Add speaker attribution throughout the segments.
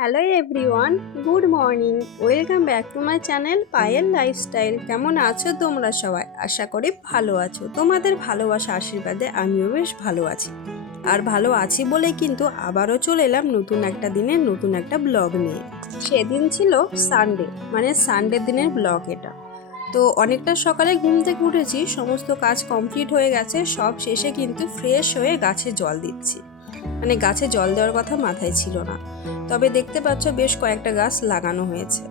Speaker 1: Hello everyone, good morning. Welcome back to my channel Payel lifestyle. কেমন আছো তোমরা সবাই? আশা করি ভালো আছো। তোমাদের ভালোবাসা আশীর্বাদে আমিও বেশ ভালো আছি। আর ভালো আছি বলেই কিন্তু আবারও চলে এলাম নতুন একটা দিনের নতুন একটা ব্লগ নিয়ে। সেদিন ছিল সানডে মানে সানডে দিনের ব্লগ এটা। তো অনেকটা সকালে ঘুম থেকে উঠেছি, সমস্ত কাজ কমপ্লিট হয়ে গেছে, সব শেষে কিন্তু ফ্রেশ হয়ে গাছে জল দিচ্ছি। মানে গাছে জল দেওয়ার কথা মাথায় ছিল না। তবে দেখতে পাচ্ছ বেশ কয়েকটা গাছ লাগানো হয়েছে।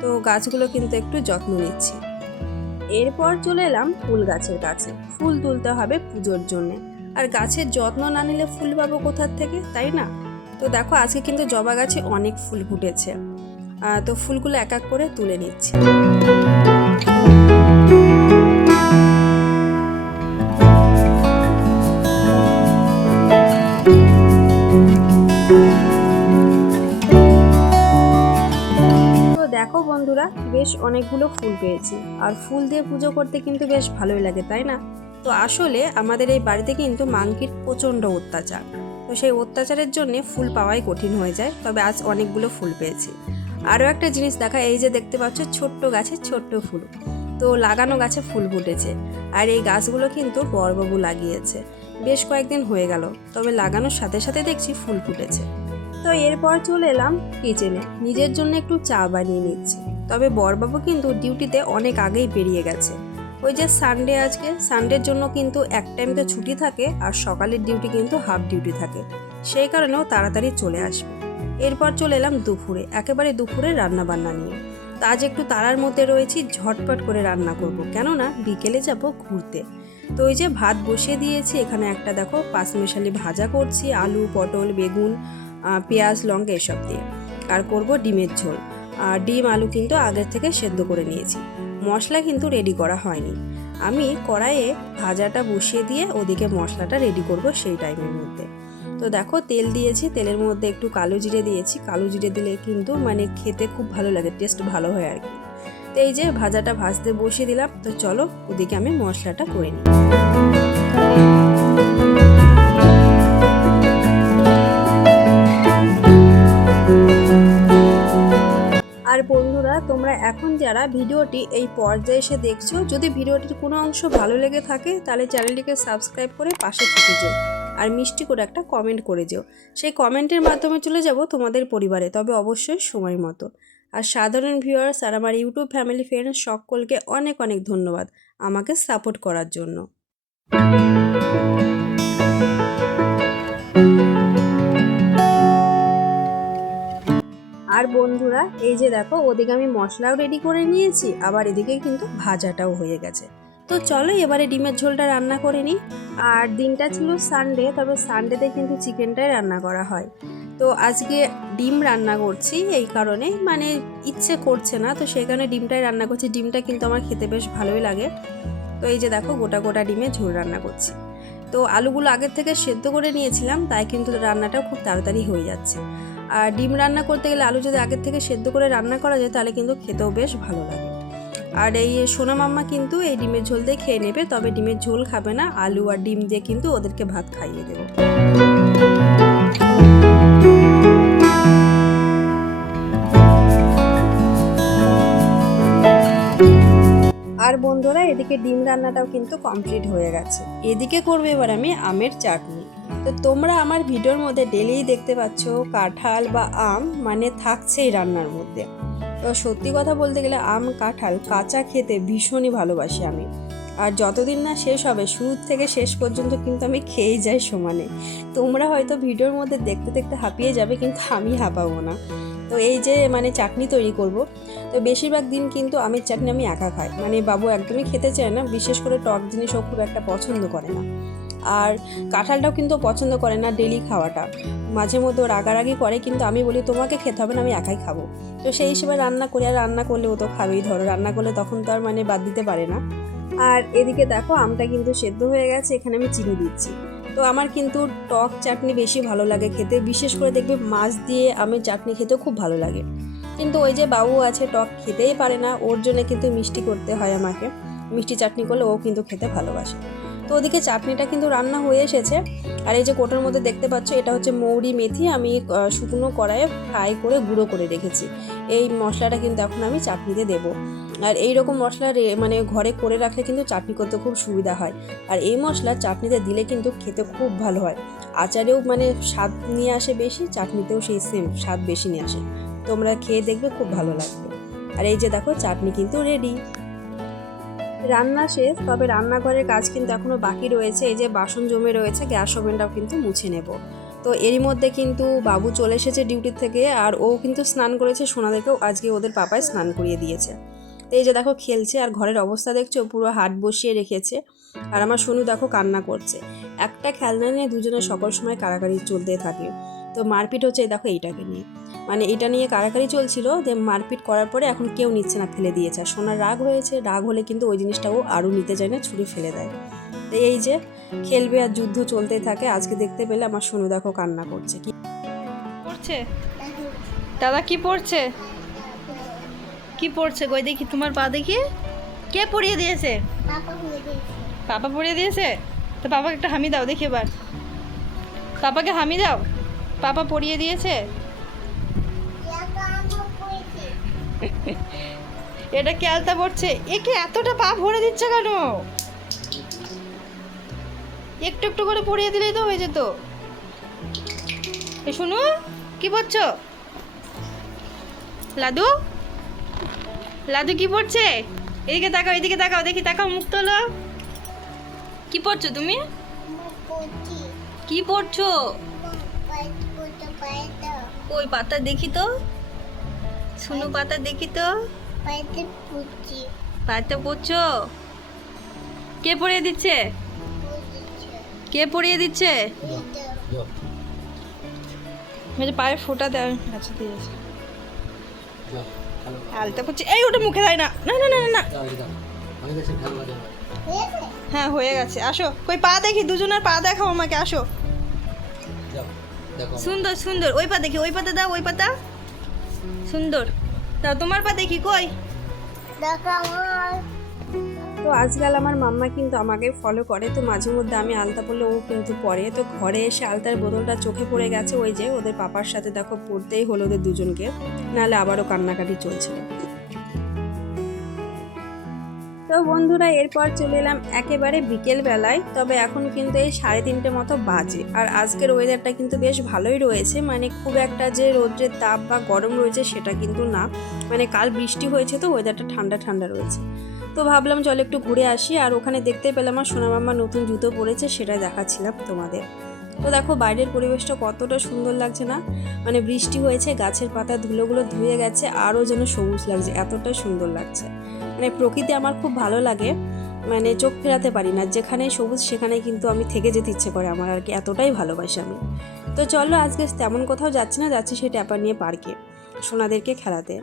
Speaker 1: তো গাছগুলো কিন্তু একটু যত্ন নিচ্ছি। এরপর চলে এলাম ফুল গাছের কাছে। ফুল তুলতে হবে পুজোর জন্যে। আর গাছের যত্ন না নিলে ফুল পাবো কোথার থেকে, তাই না? তো দেখো, আজকে কিন্তু জবা গাছে অনেক ফুল ফুটেছে। তো ফুলগুলো এক এক করে তুলে নিচ্ছি। বন্ধুরা বেশ অনেকগুলো ফুল পেয়েছি। আর ফুল দিয়ে পুজো করতে কিন্তু বেশ ভালোই লাগে, তাই না? তো আসলে আমাদের এই বাড়িতে কিন্তু মাংকির প্রচণ্ড অত্যাচার। তো সেই অত্যাচারের জন্য ফুল পাওয়াই কঠিন হয়ে যায়, তবে আজ অনেকগুলো ফুল পেয়েছি। আরও একটা জিনিস দেখা এই যে দেখতে পাচ্ছ, ছোট্ট গাছে ছোট্ট ফুল। তো লাগানো গাছে ফুল ফুটেছে, আর এই গাছগুলো কিন্তু বড়বাবু লাগিয়েছে। বেশ কয়েকদিন হয়ে গেল, তবে লাগানোর সাথে সাথে দেখছি ফুল ফুটেছে। তো এরপর চলে এলাম কিচেনে নিজের জন্য একটু চা বানিয়ে নিচ্ছি। তবে বরবাবু কিন্তু ডিউটিতে অনেক আগেই বেরিয়ে গেছে। ওই যে সানডে আজকে সানডের জন্য কিন্তু এক টাইম তো ছুটি থাকে আর সকালের ডিউটি কিন্তু হাফ ডিউটি থাকে। সেই কারণেও তাড়াতাড়ি চলে আসবে। এরপর চলে এলাম দুপুরে, একেবারে দুপুরে রান্না বান্না নিয়ে। তো আজ একটু তারার মধ্যে রয়েছি, ঝটপট করে রান্না করব। কেননা বিকেলে যাব ঘুরতে। তো ওই যে ভাত বসিয়ে দিয়েছি, এখানে একটা দেখো পাঁচ পাঁচমিশালি ভাজা করছি, আলু, পটল, বেগুন পেঁয়াজ, লঙ্কা এসব দিয়ে। আর করব ডিমের ঝোল। আর ডিম আলু কিন্তু আগের থেকে সেদ্ধ করে নিয়েছি। মশলা কিন্তু রেডি করা হয়নি। আমি কড়াইয়ে ভাজাটা বসিয়ে দিয়ে ওদিকে মশলাটা রেডি করব সেই টাইমের মধ্যে। তো দেখো তেল দিয়েছি, তেলের মধ্যে একটু কালো জিরে দিয়েছি। কালো জিরে দিলে কিন্তু মানে খেতে খুব ভালো লাগে টেস্ট ভালো হয় আর কি। তো এই যে ভাজাটা ভাজতে বসিয়ে দিলাম, তো চলো ওদিকে আমি মশলাটা করে নিই। আর বন্ধুরা, তোমরা এখন যারা ভিডিওটি এই পর্যায়ে এসে দেখছ, যদি ভিডিওটির কোনো অংশ ভালো লেগে থাকে, তাহলে চ্যানেলটিকে সাবস্ক্রাইব করে পাশে থেকে যেও আর মিষ্টি করে একটা কমেন্ট করে যেও। সেই কমেন্টের মাধ্যমে চলে যাব তোমাদের পরিবারে, তবে অবশ্যই সময় মতো। আর সাধারণ ভিউয়ার্স আর আমার ইউটিউব ফ্যামিলি ফ্রেন্ডস সকলকে অনেক অনেক ধন্যবাদ আমাকে সাপোর্ট করার জন্য। আর বন্ধুরা, এই যে দেখো, ওদিকে আমি মশলাও রেডি করে নিয়েছি, আবার এদিকে কিন্তু ভাজাটাও হয়ে গেছে। তো চলো এবারে ডিমের ঝোলটা রান্না করে নিই। আর দিনটা ছিল সানডে তবে সানডেতে কিন্তু চিকেনটাই রান্না করা হয়। তো আজকে ডিম রান্না করছি, এই কারণে মানে ইচ্ছে করছে না, তো সেই কারণে ডিমটাই রান্না করছি। ডিমটা কিন্তু আমার খেতে বেশ ভালোই লাগে। তো এই যে দেখো, গোটা গোটা ডিমে ঝোল রান্না করছি। তো আলুগুলো আগের থেকে সেদ্ধ করে নিয়েছিলাম, তাই কিন্তু রান্নাটাও খুব তাড়াতাড়ি হয়ে যাচ্ছে। আর ডিম রান্না করতে গেলে আলু যদি আগের থেকে সেদ্ধ করে রান্না করা যায়, তাহলে কিন্তু খেতেও বেশ ভালো লাগে। আর এই সোনা মাম্মা কিন্তু এই ডিমের ঝোল দিয়ে খেয়ে নেবে, তবে ডিমের ঝোল খাবে না, আলু আর ডিম দিয়ে কিন্তু ওদেরকে ভাত খাইয়ে দেবো। আর বন্ধুরা, এদিকে ডিম রান্নাটাও কিন্তু কমপ্লিট হয়ে গেছে। এদিকে করবে এবার আমি আমের চাটনি। তো তোমরা আমার ভিডিওর মধ্যে ডেলিই দেখতে পাচ্ছ কাঁঠাল বা আম মানে থাকছেই রান্নার মধ্যে। তো সত্যি কথা বলতে গেলে আম, কাঁঠাল কাঁচা খেতে ভীষণই ভালোবাসি আমি। আর যতদিন না শেষ হবে শুরু থেকে শেষ পর্যন্ত কিন্তু আমি খেয়েই যাই সমানে। তোমরা হয়তো ভিডিওর মধ্যে দেখতে দেখতে হাঁপিয়ে যাবে, কিন্তু আমি হাঁপাবো না। তো এই যে মানে চাটনি তৈরি করব, তো বেশিরভাগ দিন কিন্তু আমের চাটনি আমি একা খাই। মানে বাবু একদমই খেতে চায় না, বিশেষ করে টক জিনিস ও খুব একটা পছন্দ করে না। আর কাঁঠালটাও কিন্তু পছন্দ করে না ডেলি খাওয়াটা। মাঝে মধ্যে রাগারাগি করে, কিন্তু আমি বলি, তোমাকে খেতে হবে না, আমি একাই খাব। তো সেই হিসেবে রান্না করি আর রান্না করলে ও তো খাবেই, ধরো। রান্না করলে তখন তো আর মানে বাদ দিতে পারে না। আর এদিকে দেখো, আমটা কিন্তু সেদ্ধ হয়ে গেছে, এখানে আমি চিনি দিচ্ছি। তো আমার কিন্তু টক চাটনি বেশি ভালো লাগে খেতে, বিশেষ করে দেখবে মাছ দিয়ে আমের চাটনি খেতেও খুব ভালো লাগে। কিন্তু ওই যে বাবু আছে, টক খেতেই পারে না, ওর জন্য কিন্তু মিষ্টি করতে হয় আমাকে। মিষ্টি চাটনি করলে ও কিন্তু খেতে ভালোবাসে। তো ওদিকে চাটনিটা কিন্তু রান্না হয়ে এসেছে। আর এই যে কোটোর মধ্যে দেখতে পাচ্ছ, এটা হচ্ছে মৌরি মেথি। আমি শুকনো কড়াইয়ে ফ্রাই করে গুঁড়ো করে রেখেছি। এই মশলাটা কিন্তু এখন আমি চাটনিতে দেবো। আর এই রকম মশলা মানে ঘরে করে রাখলে কিন্তু চাটনি করতে খুব সুবিধা হয়। আর এই মশলা চাটনিতে দিলে কিন্তু খেতে খুব ভালো হয়। আচারেও মানে স্বাদ নিয়ে আসে বেশি, চাটনিতেও সেই সেম স্বাদ বেশি নিয়ে আসে। তোমরা খেয়ে দেখবে, খুব ভালো লাগবে। আর এই যে দেখো, চাটনি কিন্তু রেডি রান্না শেষ, তবে রান্নাঘরের কাজ কিন্তু এখনও বাকি রয়েছে। এই যে বাসন জমে রয়েছে, গ্যাস ওভেনটাও কিন্তু মুছে নেব। তো এরই মধ্যে কিন্তু বাবু চলে এসেছে ডিউটি থেকে, আর ও কিন্তু স্নান করেছে, সোনাদেরকেও আজকে ওদের পাপায় স্নান করিয়ে দিয়েছে। তো এই যে দেখো খেলছে, আর ঘরের অবস্থা দেখছ? পুরো হাট বসিয়ে রেখেছে। আর আমার সোনু দেখো কান্না করছে। একটা খেলনা নিয়ে দুজনে সকল সময় কারাকারি চলতে থাকে। তো মারপিট হচ্ছে দেখো এইটাকে নিয়ে। মানে এটা নিয়ে কারাকারি চলছিল যে মারপিট করার পরে এখন কেউ নিচ্ছে না ফেলে দিয়েছে। আর সোনার রাগ হয়েছে রাগ হলে কিন্তু ওই জিনিসটাও আরও নিতে চায় না ছুরি ফেলে দেয়। তো এই যে খেলবে আর যুদ্ধ চলতেই থাকে আজকে দেখতে পেলে আমার সোনু দেখো কান্না করছে। কি
Speaker 2: পড়ছে? দাদা কি পড়ছে? কি পড়ছে গই দেখি তোমার পা দেখি। কে পড়িয়ে দিয়েছে। পাপা পড়িয়ে দিয়েছে? তো পাপাকে একটা হামি দাও দেখি এবার। পাপাকে হামি দাও। পাপা পড়িয়ে দিয়েছে? এটা কি আলতা পড়ছে? একে এতটা পা ভরে দিচ্ছে কেন? একটু একটু করে পড়িয়ে দিলেই তো হয়ে যেত। এ শুনু কি পড়ছো? লাদু? লাদু কি পড়ছে? এদিকে তাকাও এদিকে তাকাও দেখি তাকাও মুখ তোলো। কি পড়ছো তুমি? কি পড়ছো? ওই পাতা দেখি তো? শুনু পাতা দেখি তো। পাতা পড়ছো কে পড়িয়ে দিচ্ছে? কে পড়িয়ে দিচ্ছে? পায়ে ফোঁটা দেয় আচ্ছা দিয়েছে। আলতা পড়ছে এই ওটা মুখে দেয় না। না না না না, না। হ্যাঁ হয়ে গেছে। আসো। কই পা দেখি দুজনের পা দেখাও আমাকে। আসো। সুন্দর সুন্দর। ওই পা দেখি ওই পাতা দাও ওই পাতা। সুন্দর। তা তোমার পা দেখি, কই?
Speaker 1: তো আজকাল আমার মাম্মা কিন্তু আমাকে ফলো করে, তো মাঝে মধ্যে আমি আলতা পড়লে ও কিন্তু পরে। তো ঘরে এসে আলতার বোতলটা চোখে পড়ে গেছে, ওই যে ওদের পাপার সাথে দেখো পড়তেই হলো ওদের দুজনকে, নাহলে আবারও কান্নাকাটি চলছিল। তো বন্ধুরা, এরপর চলে এলাম একেবারে বিকেল বেলায় তবে এখন কিন্তু এই সাড়ে তিনটে মতো বাজে। আর আজকের ওয়েদারটা কিন্তু বেশ ভালোই রয়েছে। মানে খুব একটা যে রোদ্রের তাপ বা গরম রয়েছে সেটা কিন্তু না। মানে কাল বৃষ্টি হয়েছে তো ওয়েদারটা ঠান্ডা ঠান্ডা রয়েছে। তো ভাবলাম চলো একটু ঘুরে আসি। আর ওখানে দেখতে পেলাম আমার সোনা মাম্মা নতুন জুতো পরেছে সেটা দেখাচ্ছিলাম তোমাদের। তো দেখো, বাইরের পরিবেশটা কতটা সুন্দর লাগছে না? মানে বৃষ্টি হয়েছে, গাছের পাতা ধুলোগুলো ধুয়ে গেছে, আরও যেন সবুজ লাগছে এতটা সুন্দর লাগছে। মানে প্রকৃতি আমার খুব ভালো লাগে মানে চোখ ফেরাতে পারি না। যেখানে সবুজ সেখানে কিন্তু আমি থেকে যেতে ইচ্ছে করে আমার আর কি, এতটাই ভালোবাসি আমি। তো চলো আজকে তেমন কোথাও যাচ্ছি না, যাচ্ছি সেই ট্যাপার নিয়ে পার্কে, সোনাদেরকে খেলাতে।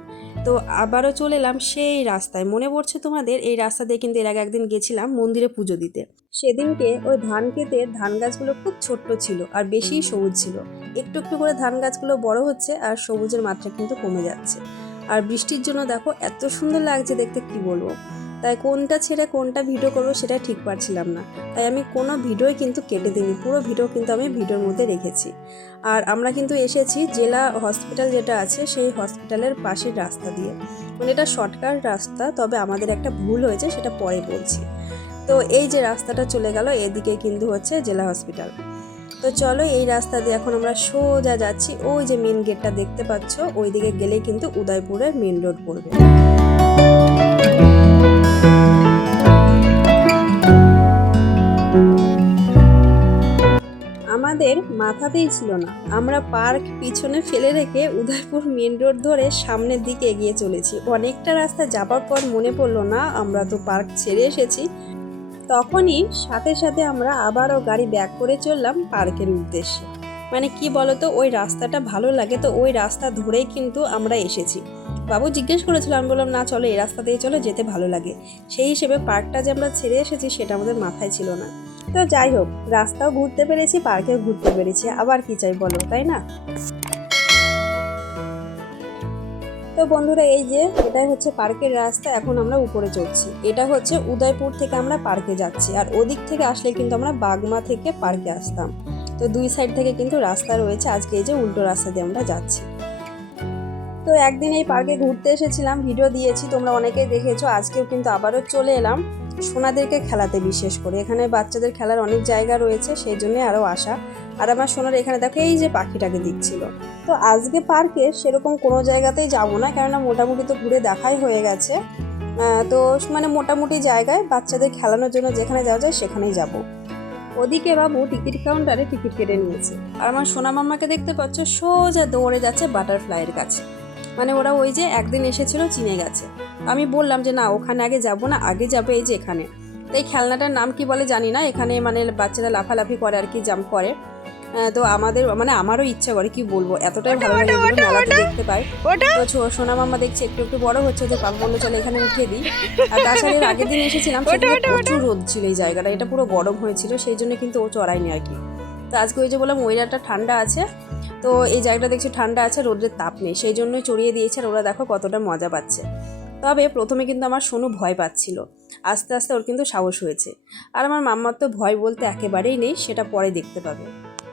Speaker 1: তো আবারও চলে এলাম সেই রাস্তায়। মনে পড়ছে তোমাদের, এই রাস্তা দিয়ে কিন্তু এর আগে একদিন গেছিলাম মন্দিরে পুজো দিতে। সেদিনকে ওই ধান ক্ষেতের ধান গাছগুলো খুব ছোট্ট ছিল আর বেশি সবুজ ছিল। একটু একটু করে ধান গাছগুলো বড় হচ্ছে আর সবুজের মাত্রা কিন্তু কমে যাচ্ছে। আর বৃষ্টির জন্য দেখো এত সুন্দর লাগছে দেখতে, কি বলব? তাই কোনটা ছেড়ে কোনটা ভিডিও করব সেটা ঠিক পারছিলাম না। তাই আমি কোনো ভিডিওই কিন্তু কেটে দিইনি, পুরো ভিডিও কিন্তু আমি ভিডিওর মধ্যে রেখেছি। আর আমরা কিন্তু এসেছি জেলা হসপিটাল যেটা আছে, সেই হসপিটালের পাশের রাস্তা দিয়ে। মানে এটা শর্টকাট রাস্তা, তবে আমাদের একটা ভুল হয়েছে, সেটা পরে বলছি। তো এই যে রাস্তাটা চলে গেল, এদিকে কিন্তু হচ্ছে জেলা হসপিটাল তো চলো এই রাস্তা দিয়ে এখন আমরা সোজা যাচ্ছি। ওই যে মেন গেটটা দেখতে পাচ্ছ ওই দিকে গেলেই কিন্তু উদয়পুরের মেন রোড পড়বে। আমাদের মাথাতেই ছিল না। আমরা পার্ক পিছনে ফেলে রেখে উদয়পুর মেন রোড ধরে সামনের দিকে এগিয়ে চলেছি। অনেকটা রাস্তা যাবার পর মনে পড়ল, না, আমরা তো পার্ক ছেড়ে এসেছি। তখনই সাথে সাথে আমরা আবারও গাড়ি ব্যাক করে চললাম পার্কের উদ্দেশ্যে। মানে কি বলতো, ওই রাস্তাটা ভালো লাগে তো ওই রাস্তা ধরেই কিন্তু আমরা এসেছি। বাবু জিজ্ঞেস করেছিল, আমি বললাম, না, চলো এই রাস্তা দিয়ে চলো, যেতে ভালো লাগে। সেই হিসেবে পার্কটা যে আমরা ছেড়ে এসেছি সেটা আমাদের মাথায় ছিল না। তো যাই হোক, রাস্তাও ঘুরতে পেরেছি, পার্কেও ঘুরতে পেরেছি, আবার কি চাই বলো, তাই না? তো বন্ধুরা এই যে, এটাই হচ্ছে পার্কের রাস্তা, এখন আমরা উপরে চড়ছি এটা হচ্ছে উদয়পুর থেকে আমরা পার্কে যাচ্ছি, আর ওদিক থেকে আসলে কিন্তু আমরা বাগমা থেকে পার্কে আসতাম। তো দুই সাইড থেকে কিন্তু রাস্তা রয়েছে, আজকে এই যে উল্টো রাস্তা দিয়ে আমরা যাচ্ছি। তো একদিন এই পার্কে ঘুরতে এসেছিলাম, ভিডিও দিয়েছি, তোমরা অনেকেই দেখেছ, আজকেও কিন্তু আবারও চলে এলাম। সোনাদেরকে খেলাতে বিশেষ করে, এখানে বাচ্চাদের খেলার অনেক জায়গা রয়েছে, সেই জন্যই আরও আসা। আর আমার সোনার এখানে দেখো, এই যে পাখিটাকে দিচ্ছিল। তো আজকে পার্কে সেরকম কোনো জায়গাতেই যাব না, কেননা মোটামুটি তো ঘুরে দেখাই হয়ে গেছে। তো মানে মোটামুটি জায়গায় বাচ্চাদের খেলানোর জন্য যেখানে যাওয়া যায় সেখানেই যাব। ওদিকে বাবু টিকিট কাউন্টারে টিকিট কেটে নিয়েছে। আর আমার সোনা মাম্মাকে দেখতে পাচ্ছ, সোজা দৌড়ে যাচ্ছে বাটারফ্লাইয়ের কাছে। মানে ওরা ওই যে একদিন এসেছিল, চিনে গেছে। আমি বললাম যে না, ওখানে আগে যাব না, আগে যাবে এই যে এখানে। তো এই খেলনাটার নাম কি বলে জানি না, এখানে মানে বাচ্চারা লাফালাফি করে আর কি, জাম্প করে। তো আমাদের মানে আমারও ইচ্ছা করে কি বলব এতটাই ভালো লাগে মেলাতে দেখতে পাই। তো সোনা মাম্মা দেখছি একটু একটু বড় হচ্ছে তো পাপা বলল চলে এখানে উঠিয়ে দিই। আর তাছাড়া এর আগের দিন এসেছিলাম প্রচুর রোদ ছিল এই জায়গাটা এটা পুরো গরম হয়েছিল সেই জন্য কিন্তু ও চড়ায়নি আর কি। তো আজকে ওই যে বললাম ওয়েদারটা ঠান্ডা আছে তো এই জায়গাটা দেখছি ঠান্ডা আছে রোদের তাপ নেই সেই জন্যই চড়িয়ে দিয়েছে আর ওরা দেখো কতটা মজা পাচ্ছে। তবে প্রথমে কিন্তু আমার সোনু ভয় পাচ্ছিল আস্তে আস্তে ওর কিন্তু সাহস হয়েছে। আর আমার মাম্মার তো ভয় বলতে একেবারেই নেই সেটা পরে দেখতে পাবে।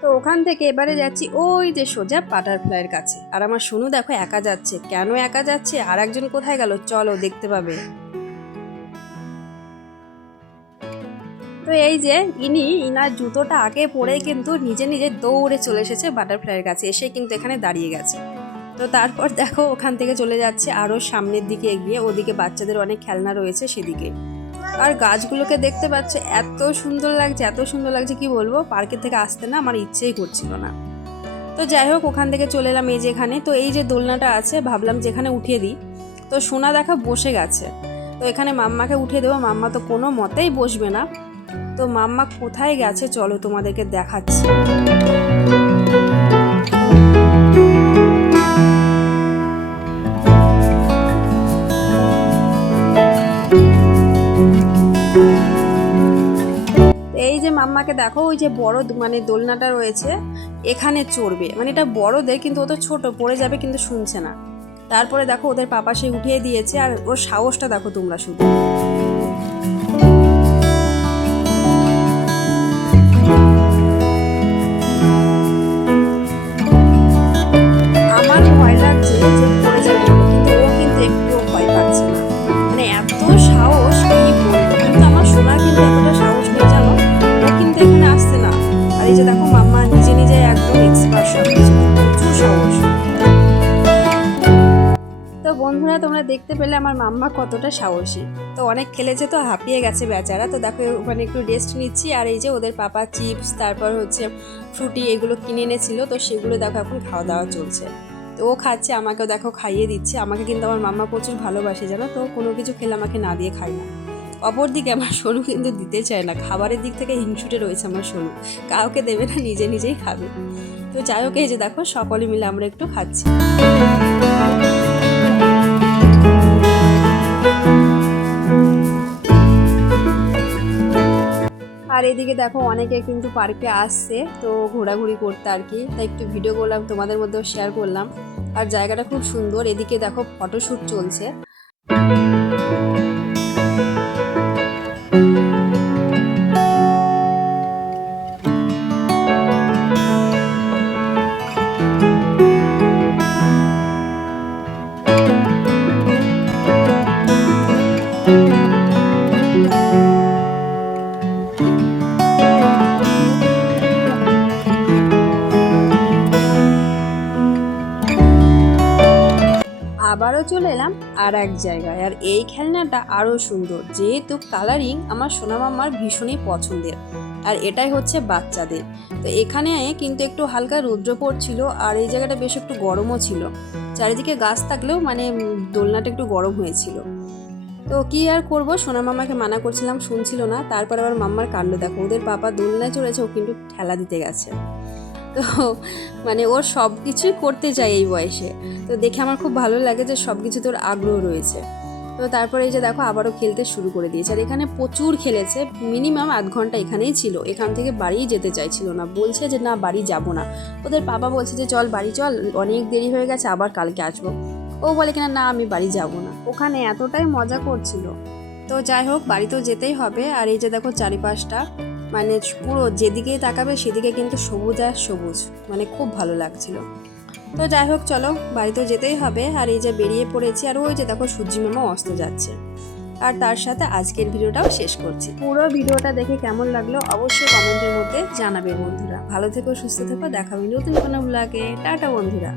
Speaker 1: তো ওখান থেকে এবারে যাচ্ছি ওই যে সোজা বাটারফ্লাইয়ের কাছে। আর আমার সোনু দেখো একা যাচ্ছে। কেন একা যাচ্ছে? আর একজন কোথায় গেল? চলো, দেখতে পাবে। তো এই যে ইনি, ইনার জুতোটা আগে পরে কিন্তু নিজে নিজে দৌড়ে চলে এসেছে বাটারফ্লাইয়ের কাছে। এসে কিন্তু এখানে দাঁড়িয়ে গেছে। তো তারপর দেখো ওখান থেকে চলে যাচ্ছে আরও সামনের দিকে এগিয়ে। ওদিকে বাচ্চাদের অনেক খেলনা রয়েছে সেদিকে। আর গাছগুলোকে দেখতে পাচ্ছ, এত সুন্দর লাগছে, এত সুন্দর লাগছে, কি বলব? পার্কের থেকে আসতে না আমার ইচ্ছেই করছিল না। তো যাই হোক, ওখান থেকে চলে এলাম এই যে এখানে তো এই যে দোলনাটা আছে, ভাবলাম যেখানে উঠিয়ে দিই। তো সোনা দেখা বসে গেছে। তো এখানে মাম্মাকে উঠিয়ে দেবো। মাম্মা তো কোনো মতেই বসবে না। তো মাম্মা কোথায় গেছে, চলো তোমাদেরকে দেখাচ্ছি। যে মাম্মাকে দেখো, ওই যে বড় মানে দোলনাটা রয়েছে, এখানে চড়বে। মানে এটা বড়দের, কিন্তু ও তো ছোটো, পড়ে যাবে কিন্তু শুনছে না। তারপরে দেখো, ওদের পাপা সে উঠিয়ে দিয়েছে, আর ওর সাহসটা দেখো তোমরা শুধু। মাম্মা কতটা সাহসী। তো অনেক খেলেছে তো, হাঁপিয়ে গেছে বেচারা। তো দেখো, ওখানে একটু রেস্ট নিচ্ছি। আর এই যে ওদের পাপা চিপস তারপর হচ্ছে ফ্রুটি এগুলো কিনে এনেছিল। তো সেগুলো দেখো, এখন খাওয়া দাওয়া চলছে। তো ও খাচ্ছে, আমাকেও দেখো খাইয়ে দিচ্ছে। আমাকে কিন্তু আমার মাম্মা প্রচুর ভালোবাসে, জানো তো? কোনো কিছু খেলে আমাকে না দিয়ে খায় না। অপরদিকে আমার সোনু কিন্তু দিতে চায় না। খাবারের দিক থেকে হিংসুটে রয়েছে আমার সোনু। কাউকে দেবে না, নিজে নিজেই খাবে। তো যাই হোক, এই যে দেখো, সকলে মিলে আমরা একটু খাচ্ছি। এদিকে দেখো অনেকে কিন্তু পার্কে আসছে, তো ঘোরাঘুরি করতে আর কি। তাই একটু ভিডিও করলাম, তোমাদের মধ্যেও শেয়ার করলাম। আর জায়গাটা খুব সুন্দর, এদিকে দেখো ফটোশ্যুট চলছে। এক জায়গায়। আর এই খেলনাটা আরও সুন্দর। যেহেতু কালারিং আমার সোনা মামার ভীষণই পছন্দের। আর এটাই হচ্ছে বাচ্চাদের। তো এখানে কিন্তু একটু হালকা রৌদ্র পড়ছিল আর এই জায়গাটা বেশ একটু গরমও ছিল। চারিদিকে গাছ থাকলেও মানে দোলনাটা একটু গরম হয়েছিল। তো কি আর করব? সোনা মামাকে মানা করছিলাম, শুনছিল না। তারপর আবার মাম্মার কাণ্ড দেখো। ওদের পাপা দোলনায় চড়েছে, ও কিন্তু ঠেলা দিতে গেছে। তো মানে ওর সব কিছুই করতে চায় এই বয়সে। তো দেখে আমার খুব ভালো লাগে যে সব কিছু তোর আগ্রহ রয়েছে। তো তারপরে এই যে দেখো আবারও খেলতে শুরু করে দিয়েছে। আর এখানে প্রচুর খেলেছে মিনিমাম আধ ঘণ্টা এখানেই ছিল। এখান থেকে বাড়ি যেতে চাইছিল না। বলছে যে, না, বাড়ি যাব না। ওদের বাবা বলছে যে, চল, বাড়ি চল, অনেক দেরি হয়ে গেছে, আবার কালকে আসব। ও বলে কিনা, না, আমি বাড়ি যাব না। ওখানে এতটাই মজা করছিল। তো যাই হোক বাড়ি তো যেতেই হবে। আর এই যে দেখো চারিপাশটা মানে পুরো যেদিকেই তাকাবে সেদিকে কিন্তু সবুজ আর সবুজ। মানে খুব ভালো লাগছিল। তো যাই হোক, চলো বাড়িতেও যেতেই হবে। আর এই যে বেরিয়ে পড়েছি, আর ওই যে দেখো সূর্যি মামা অস্ত যাচ্ছে। আর তার সাথে আজকের ভিডিওটাও শেষ করছি। পুরো ভিডিওটা দেখে কেমন লাগল অবশ্যই কমেন্টের মধ্যে জানাবে বন্ধুরা। ভালো থেকো, সুস্থ থেকো, দেখা হবে নতুন কোনো ব্লগে টাটা বন্ধুরা।